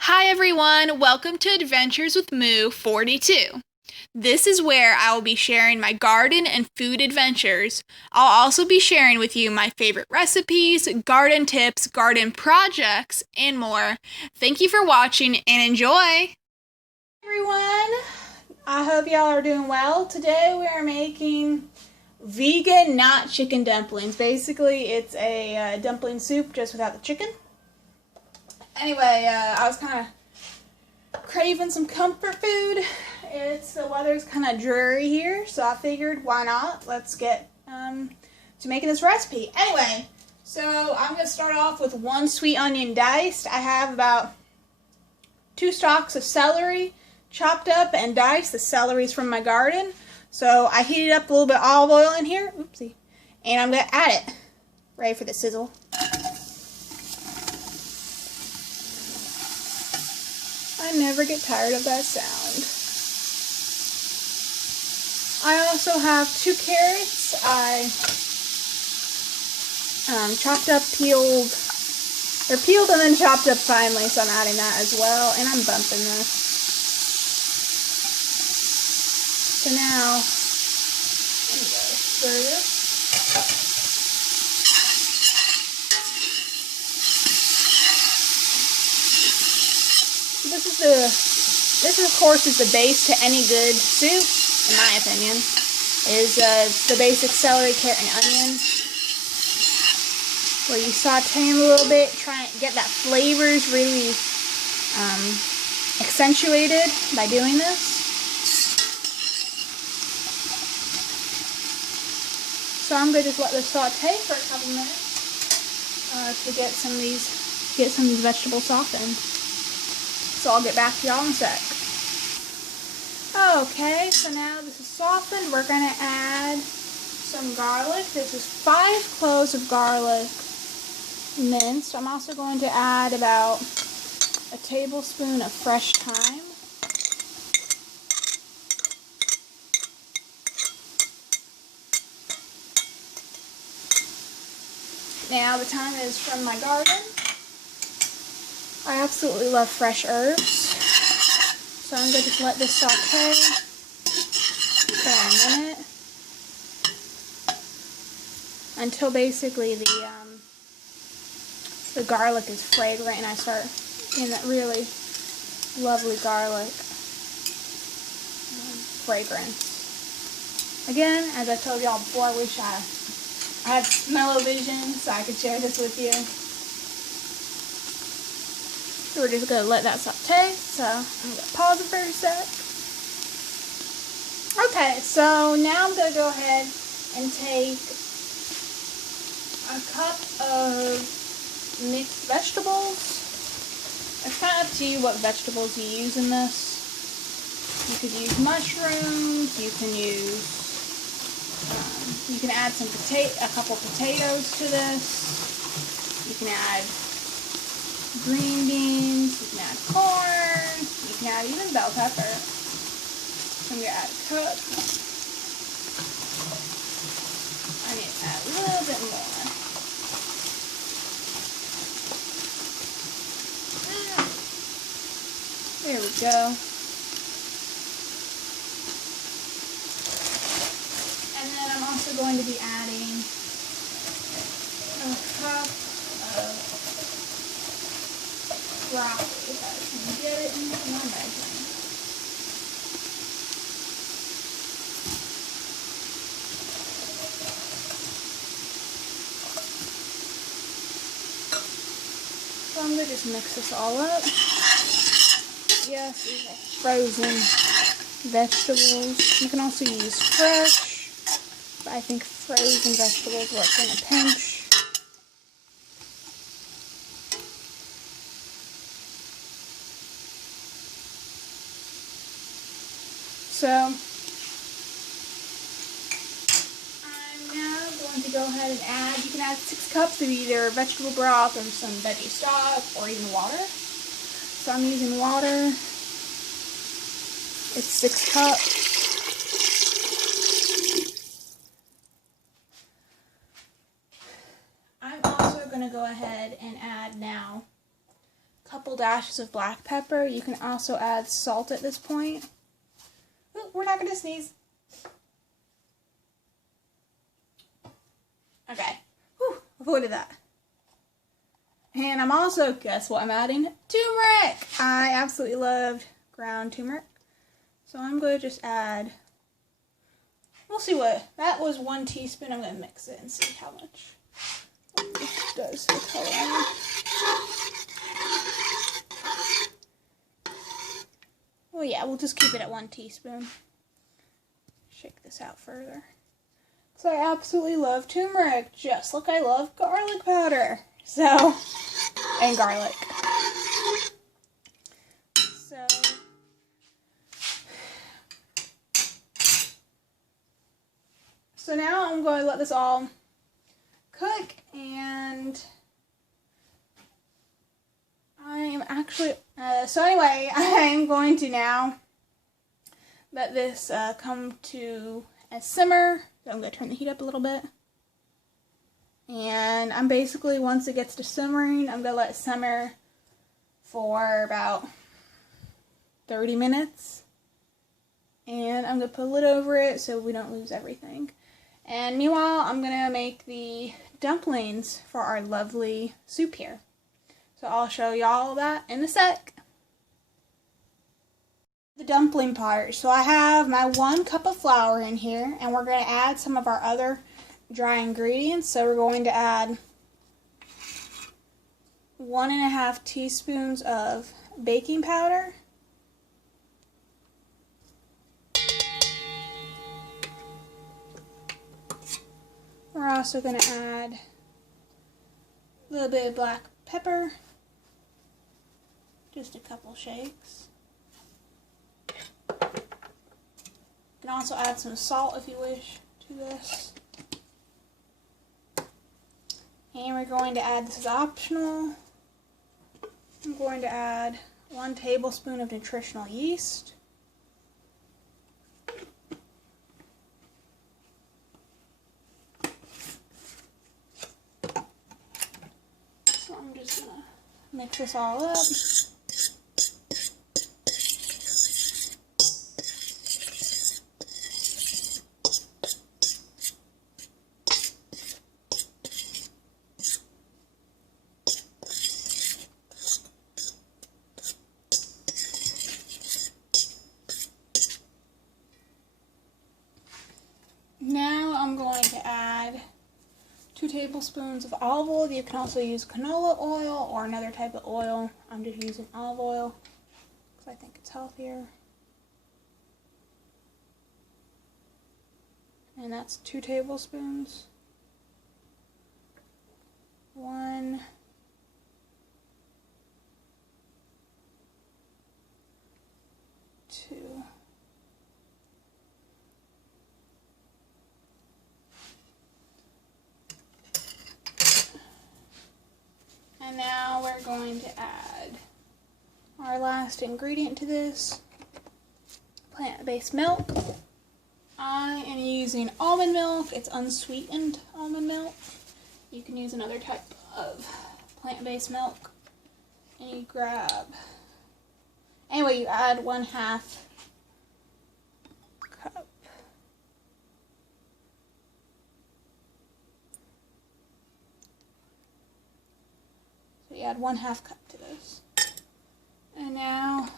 Hi everyone, welcome to Adventures with Moo 42. This is where I will be sharing my garden and food adventures. I'll also be sharing with you my favorite recipes, garden tips, garden projects, and more. Thank you for watching and enjoy! Everyone, I hope y'all are doing well. Today we are making vegan, not chicken dumplings. Basically, it's a dumpling soup just without the chicken. Anyway, I was kind of craving some comfort food. The weather's kind of dreary here, so I figured why not? Let's get to making this recipe. Anyway, so I'm going to start off with 1 sweet onion diced. I have about 2 stalks of celery chopped up and diced. The celery's from my garden. So I heated up a little bit of olive oil in here. Oopsie. And I'm going to add it. Ready for the sizzle. I never get tired of that sound. I also have 2 carrots. I chopped up, peeled. They're peeled and then chopped up finely, so I'm adding that as well. And I'm bumping this. So now, I'm going to stir this. This of course is the base to any good soup, in my opinion, is the basic celery, carrot, and onion, where you saute them a little bit, try and get that flavors really accentuated by doing this. So I'm going to just let this saute for a couple minutes to get some of these vegetables softened. So I'll get back to y'all in a sec. Okay, so now this is softened. We're going to add some garlic. This is 5 cloves of garlic minced. I'm also going to add about a tablespoon of fresh thyme. Now the thyme is from my garden. I absolutely love fresh herbs. So I'm going to just let this saute for a minute until basically the garlic is fragrant and I start getting that really lovely garlic fragrance. Again, as I told y'all before, I wish I had smell-o-vision so I could share this with you. So we're just going to let that saute, so I'm going to pause it for a sec. Okay, so now I'm going to go ahead and take a cup of mixed vegetables. It's kind of up to you what vegetables you use in this. You could use mushrooms, you can add a couple potatoes to this. You can add green beans, you can add corn, you can add even bell pepper. So I'm going to add a cup. I need to add a little bit more. There we go. And then I'm also going to be adding a cup of broth, if I can get it into my measuring. So I'm going to just mix this all up. Yes, these are frozen vegetables. You can also use fresh, but I think frozen vegetables work in a pinch. So, I'm now going to go ahead and add, you can add 6 cups of either vegetable broth or some veggie stock or even water. So I'm using water. It's 6 cups. I'm also going to go ahead and add now a couple dashes of black pepper. You can also add salt at this point. Ooh, we're not going to sneeze. Okay. Whew, avoided that. And I'm also, guess what I'm adding? Turmeric! I absolutely love ground turmeric. So I'm going to just add, we'll see what, that was 1 teaspoon. I'm going to mix it and see how much it does the color. Well, yeah, we'll just keep it at 1 teaspoon. Shake this out further. So I absolutely love turmeric, just like I love garlic powder. So, and garlic. So now I'm going to let this all cook, and I'm actually, I'm going to now let this come to a simmer. So I'm going to turn the heat up a little bit. And I'm basically, once it gets to simmering, I'm going to let it simmer for about 30 minutes. And I'm going to put a lid over it so we don't lose everything. And meanwhile, I'm going to make the dumplings for our lovely soup here. So I'll show y'all that in a sec. The dumpling part. So I have my 1 cup of flour in here, and we're going to add some of our other dry ingredients. So we're going to add 1.5 teaspoons of baking powder. We're also going to add a little bit of black pepper, just a couple shakes. You can also add some salt if you wish to this. And we're going to add, this is optional, I'm going to add 1 tablespoon of nutritional yeast. So I'm just going to mix this all up. Now I'm going to add 2 tablespoons of olive oil. You can also use canola oil or another type of oil. I'm just using olive oil because I think it's healthier. And that's 2 tablespoons. 1, 2. And now we're going to add our last ingredient to this, plant-based milk. I am using almond milk. It's unsweetened almond milk. You can use another type of plant-based milk. And you grab, anyway, you add 1/2 cup. You add 1/2 cup to this. And now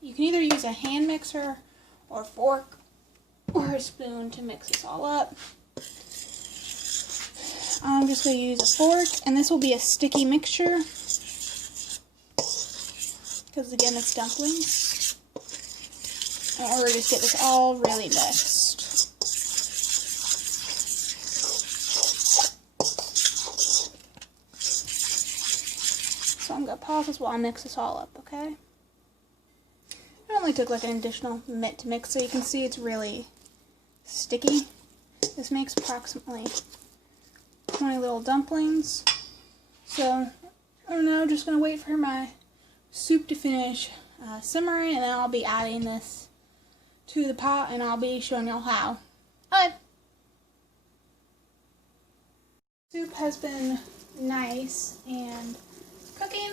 you can either use a hand mixer or a fork or a spoon to mix this all up. I'm just going to use a fork, and this will be a sticky mixture because again it's dumplings. In order to just get this all really mixed. So I'm going to pause this while I mix this all up, okay? It only took like an additional minute to mix, so you can see it's really sticky. This makes approximately 20 little dumplings. So I'm now just going to wait for my soup to finish simmering, and then I'll be adding this to the pot, and I'll be showing y'all how. Alright. Soup has been nice and cooking.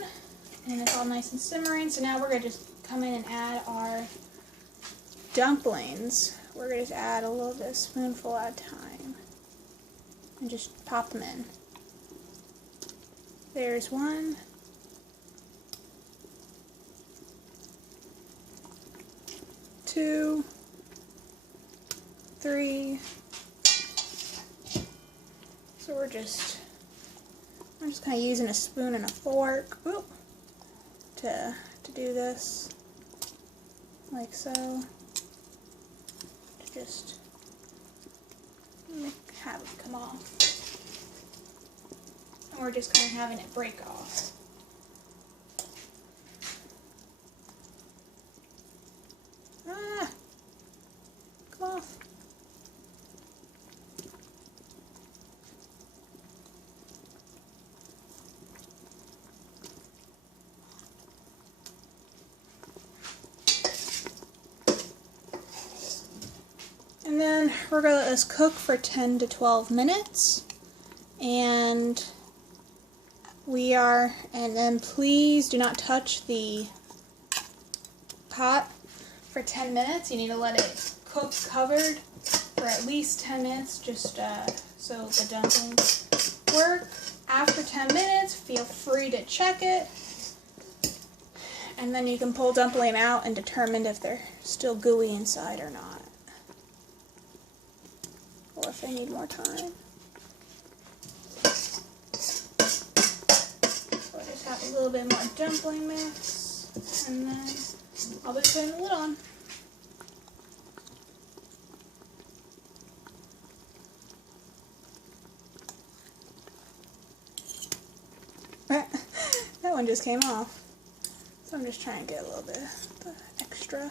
And it's all nice and simmering. So now we're going to just come in and add our dumplings. We're going to just add a little bit, a spoonful at a time. And just pop them in. There's one. 2, 3. So I'm just kind of using a spoon and a fork to do this, like so. To just have it come off. And we're just kind of having it break off. Come off. And then we're going to let this cook for 10 to 12 minutes. And then please do not touch the pot for 10 minutes. You need to let it cook covered for at least 10 minutes just so the dumplings work. After 10 minutes, feel free to check it. And then you can pull dumpling out and determine if they're still gooey inside or not. Or if they need more time. So I just have a little bit more dumpling mix. And then I'll be putting the lid on. That one just came off. So I'm just trying to get a little bit extra.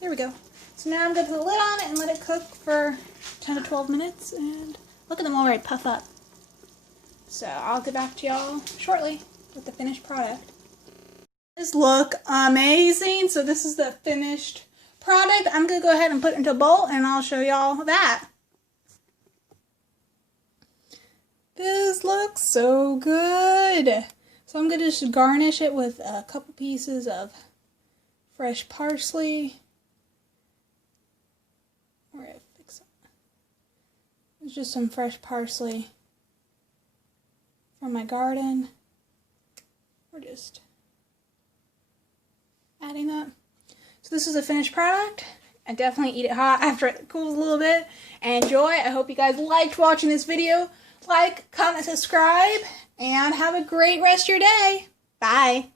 There we go. So now I'm going to put the lid on it and let it cook for 10 to 12 minutes. And look at them already puff up. So I'll get back to y'all shortly with the finished product. These look amazing. So this is the finished product. I'm going to go ahead and put it into a bowl and I'll show y'all that. This looks so good. So I'm going to just garnish it with a couple pieces of fresh parsley. Where did I fix it? It's just some fresh parsley from my garden. We're just adding that. So this is a finished product. I definitely eat it hot after it cools a little bit. And enjoy. I hope you guys liked watching this video. Like, comment, subscribe, and have a great rest of your day. Bye.